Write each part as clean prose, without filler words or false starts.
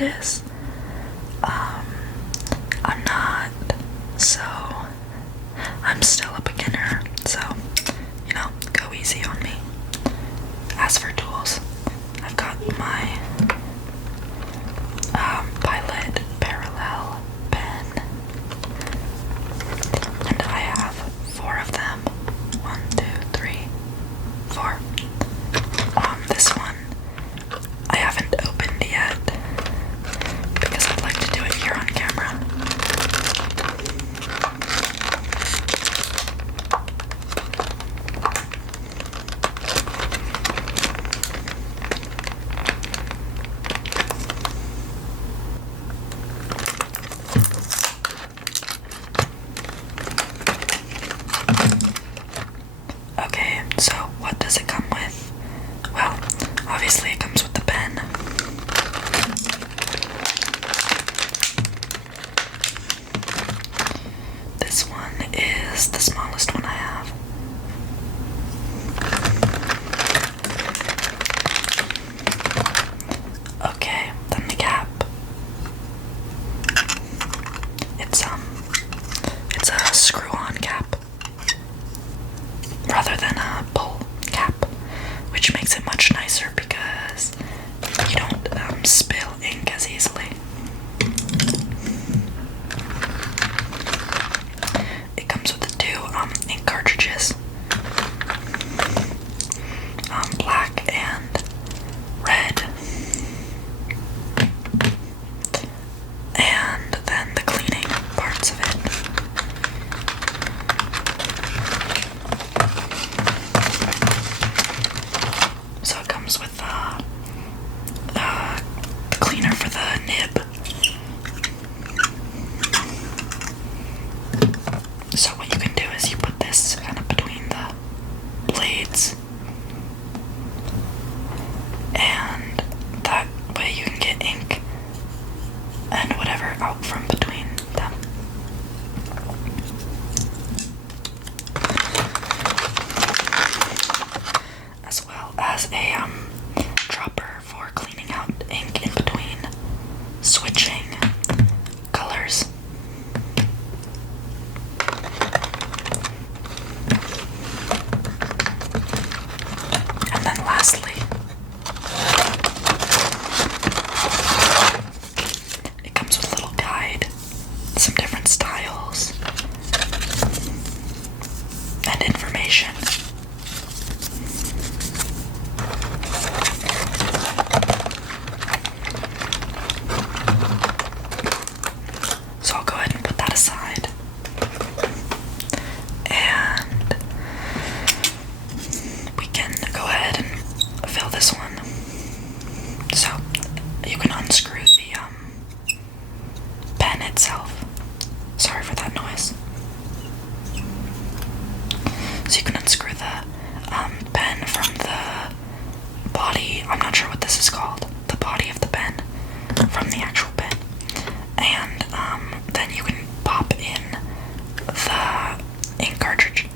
practice. I'm not, so I'm still a beginner, so, go easy on me. As for tools, I've got my Pilot Parallel pen, and I have 4 of them. 1, 2, 3, 4. This one I haven't opened yet because I'd like to do it here on camera. Okay, so what does it come with? Well, obviously it comes with the pen. This one is the smallest one I have. Okay, then the cap. It's a screw-on cap rather than a pull cap, which makes it much nicer because you don't spill ink as easily. It comes with the 2 ink cartridges, black and red, and then the cleaning parts of it. So it comes with the cleaner for the nib. So what you can do is you put this kind of between the blades, and that way you can get ink and whatever out from between them. As well as a dropper for cleaning out ink in between switching colors. And then lastly, it comes with a little guide, some different styles, and information. So I'll go ahead and put that aside. And we can go ahead and fill this one. So you can unscrew the pen itself. Sorry for that noise. So you can unscrew the pen from the body. I'm not sure what this is called. The body of the pen from the actual pen. And then you can pop in the ink cartridge.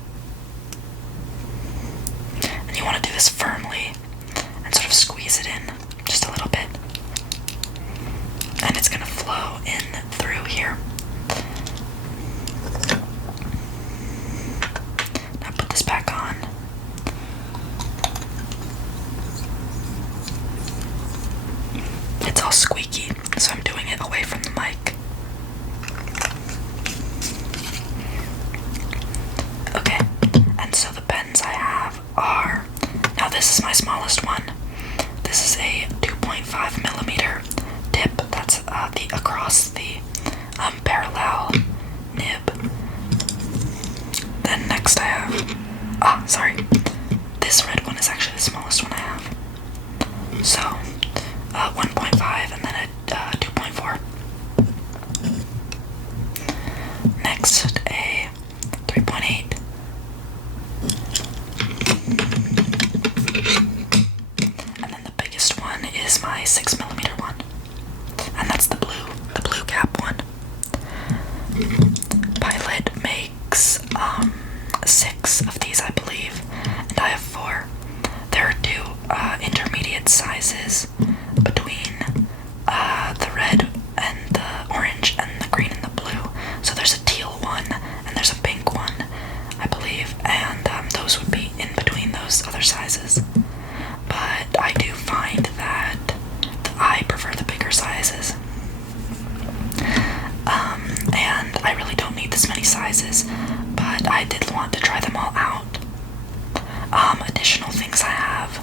And you want to do this firmly and sort of squeeze it in just a little bit. And it's going to flow in through here. Now put this back on. It's all squeaky, so I'm doing it away from the mic. Okay, and so the pens I have are, now this is my smallest one. This is a 2.5 millimeter tip. That's the across the parallel nib. Then next I have, sorry, this red one is actually the smallest one I have. So 1.5 and then a 2.4. Next a 3.8. And then the biggest one is my 6 millimeter one. And that's the blue cap one. Pilot makes 6 of these, I believe, and I have 4. There are 2 intermediate sizes between the red I did want to try them all out. Additional things I have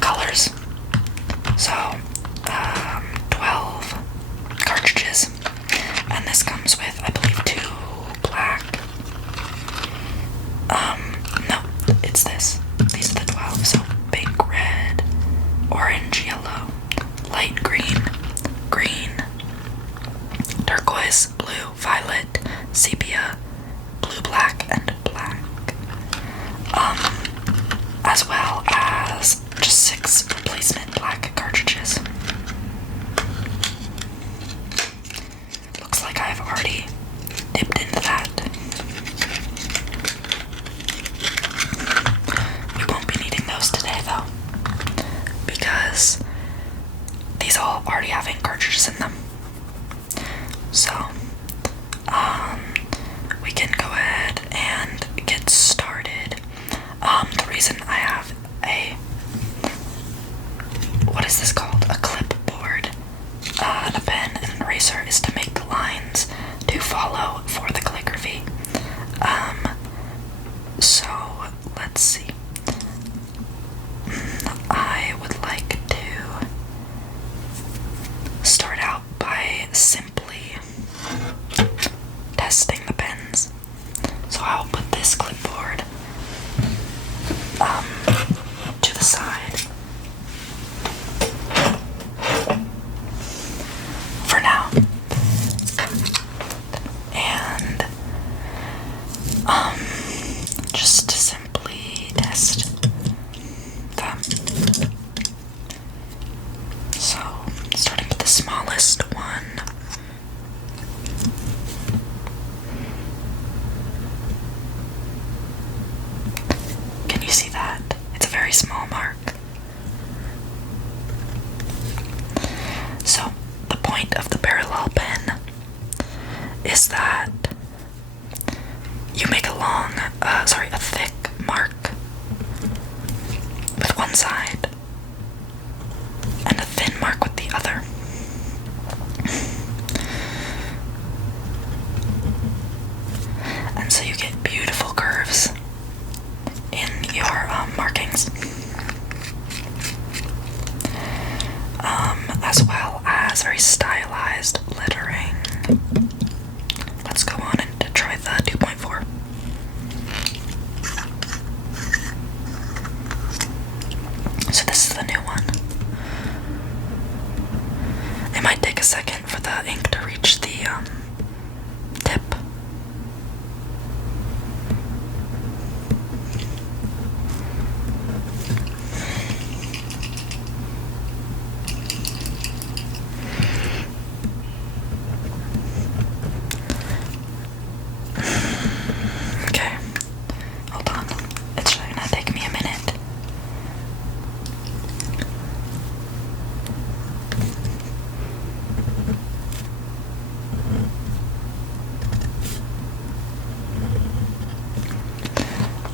colors. So 12 cartridges, and this comes with, I believe, 2 black. No, it's this. These are the 12. So pink, red, orange, yellow, light green, green, turquoise, blue, violet, sepia, blue, black, and black. As well as just 6 replacement black cartridges. Looks like I've already dipped into that. We won't be needing those today though, because these all already have ink cartridges in them. So, we can go ahead and get started. The reason I have what is this called? A clipboard, and a pen and an eraser is to make the lines to follow for the calligraphy. So let's see. I would like to start out by simply testing the pens. So I'll put this clipboard to the side for now, and just to simply test them. So starting with the smallest one. Can you see that? It's a very small mark. So the point of the parallel pen is that you make a thick mark with one side and a thin mark with the other. And so you get beautiful curves in your markings, as well as very stylized lettering. Let's go on and try the 2.4. So this is the new one. It might take a second for the ink to reach the tip. Okay, hold on. It's really gonna take me a minute.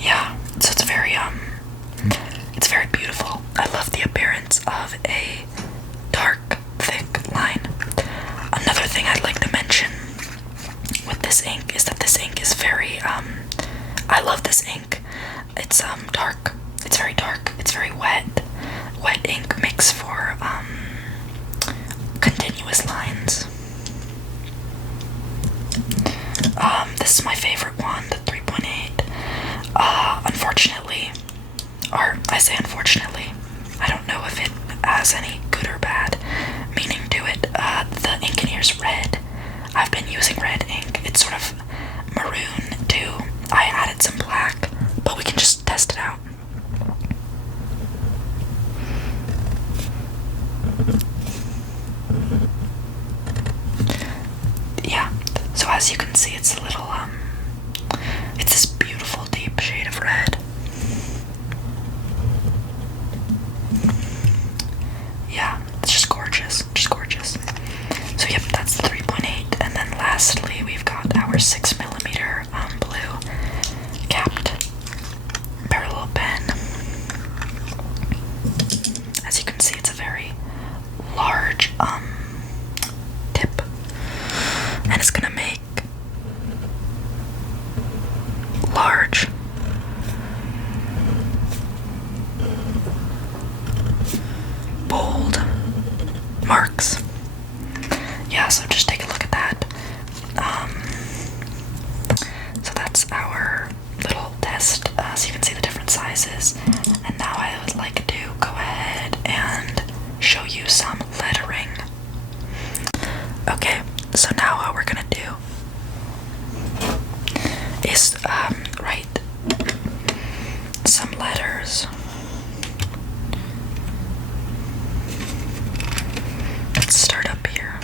Yeah, so it's very beautiful. I love the appearance of a dark, thick line. Another thing I'd like to mention with this ink is that this ink is very, I love this ink. It's dark. It's very dark. It's very wet. Wet ink makes for continuous lines. This is my favorite one, the 3.8. Unfortunately, or I say unfortunately, I don't know if it has any good or bad meaning to it. The ink in here is red. I've been using red ink. It's sort of maroon too. I added some black, but we can just test it out. Yeah, so as you can see, it's a little, it's this beautiful deep shade of red. Yeah, it's just gorgeous, just gorgeous. So yep, that's the 3.8, and then lastly, we've got our 6mm blue capped parallel pen. As you can see, it's a very large tip, and it's gonna so just take a look at that. So that's our little test, so you can see the different sizes. And now I would like to go ahead and show you some lettering. Okay, so now what we're gonna do is write some letters. Let's start up here.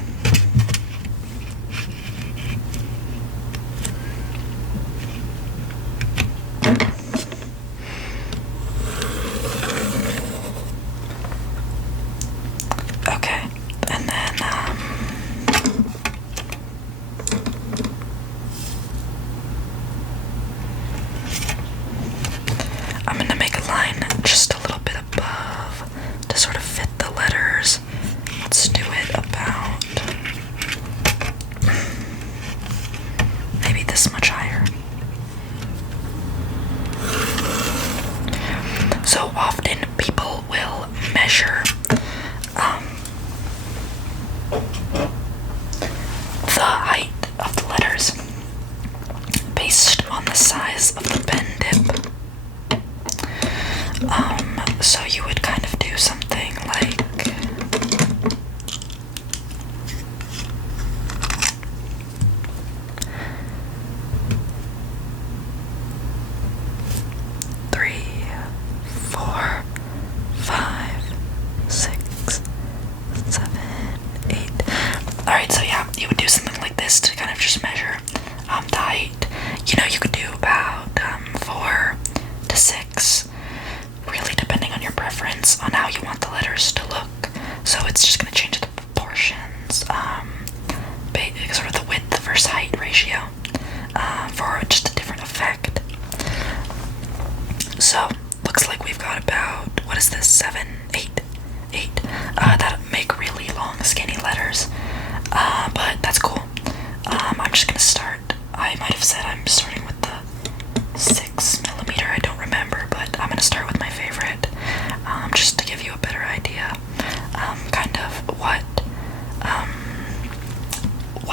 Okay, and then I'm gonna make a line just a little bit above to sort of fit the letters. Let's do it about maybe this much higher. So often people will measure the height of the letters based on the size of the pen tip. So you would kind of do something like three, 4, 5, 6, 7, 8. Alright, so yeah, you would do something like this to kind of just measure the height. You know, you could do about 4 to 6, really depending on your preference on how you want the letters to look. So it's just going to change the proportions, sort of the width versus height ratio, for just a different effect. So looks like we've got about, what is this, 7, 8 that make really long skinny letters, but that's cool. I'm just gonna start. I might have said I'm starting with the 6mm, I don't remember, but I'm gonna start with my favorite, just to give you a better idea, kind of what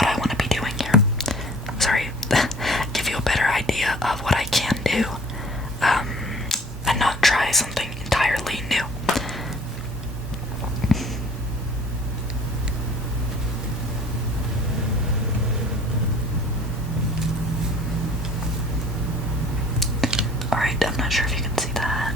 I want to be doing here. Sorry, give you a better idea of what I can do, and not try something entirely new. Alright, I'm not sure if you can see that.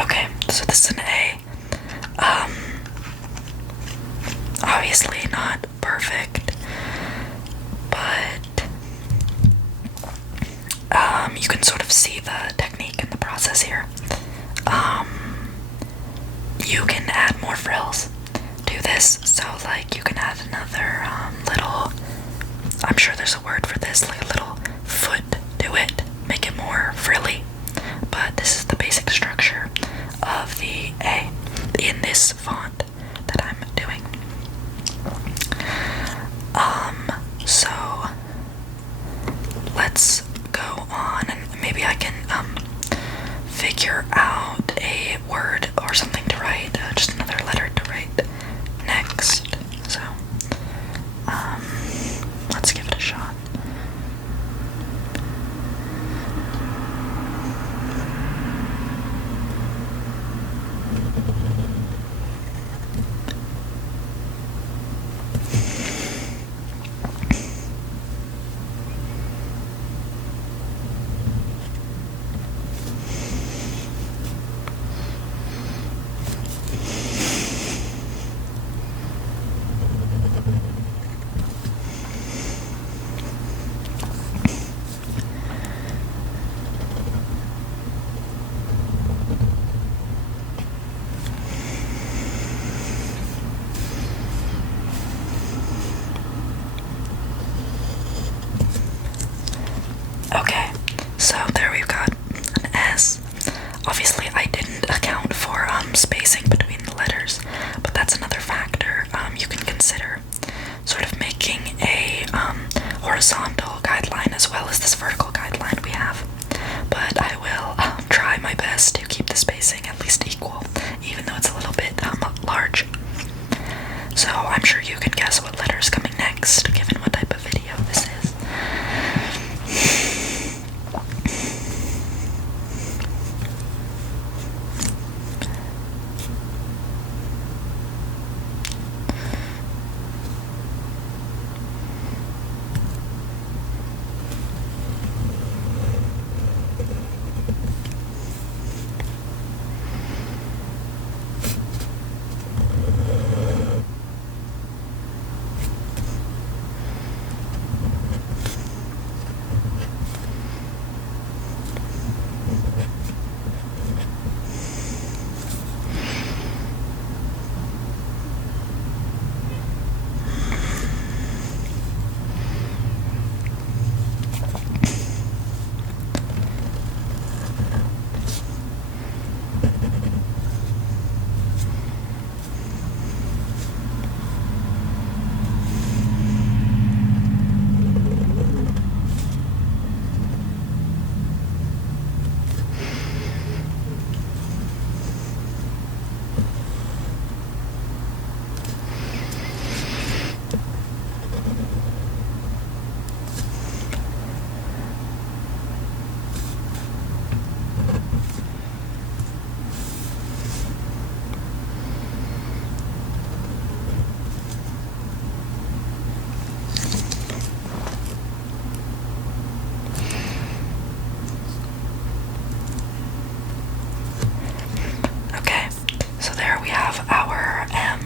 Okay, so this is an A. Obviously not perfect, but you can sort of see the technique in the process here. You can add more frills to this, so like you can add another little, I'm sure there's a word for this, like a little foot to it, make it more frilly. But this is the basic structure of the A in this font that I'm doing. So let's go on, and maybe I can figure out a word or something to write, just another letter to write next. So let's give it a shot. didn't account for spacing between the letters, but that's another factor you can consider. Sort of making a horizontal guideline as well as this vertical guideline we have. But I will try my best to keep the spacing at least equal, even though it's a little bit large. So I'm sure you can guess what letter is coming next, given what type of video this is. Our M.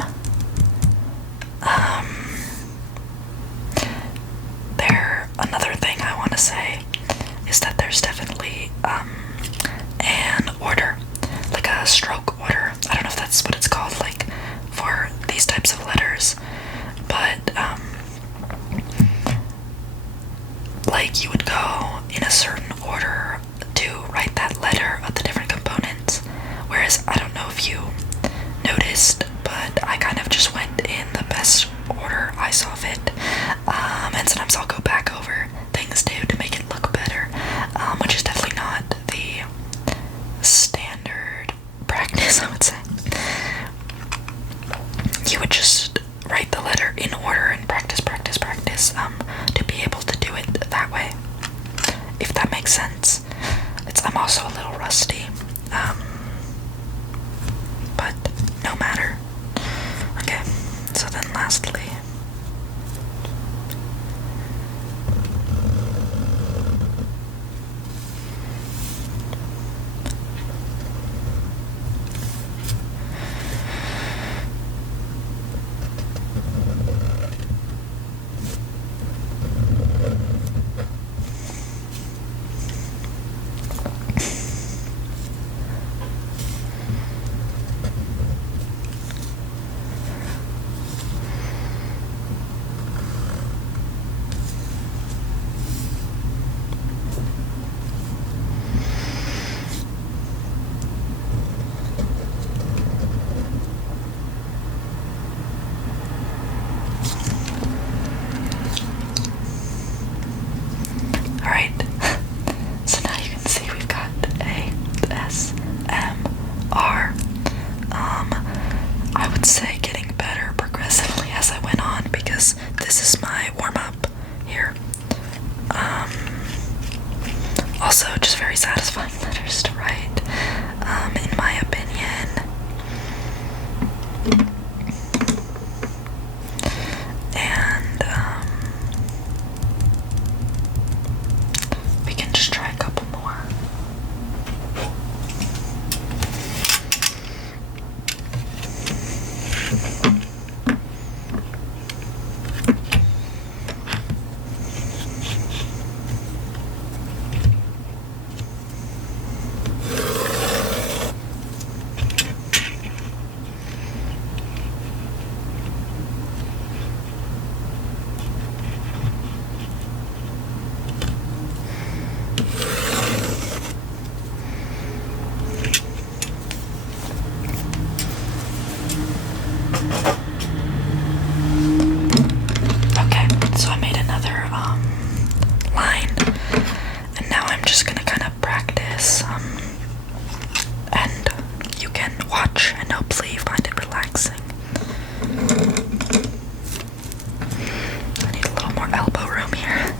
Another thing I want to say is that there's definitely an order, like a stroke order. I don't know if that's what it's called, like for these types of letters, but like you would go in a certain order to write that letter of the different components. Whereas I don't know if you noticed, but I kind of just went in the best order I saw fit. And sometimes I'll go back over things too to make it look better, which is definitely not the standard practice, I would say. You would just write the letter in order and practice, to be able to do it that way, if that makes sense. I'm also a little rusty, but no matter. Okay, so then lastly, watch and hopefully you find it relaxing. I need a little more elbow room here.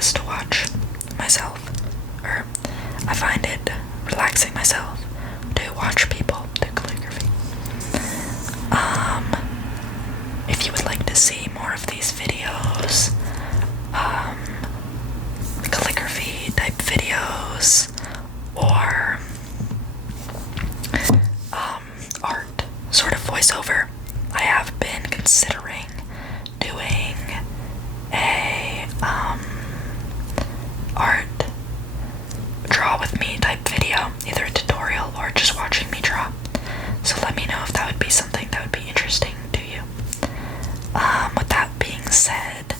best to watch myself, or I find it relaxing myself to watch people do calligraphy. If you would like to see more of these videos, calligraphy type videos, or art, sort of voiceover, I have been considering doing a art draw with me type video, either a tutorial or just watching me draw. So let me know if that would be something that would be interesting to you. With that being said,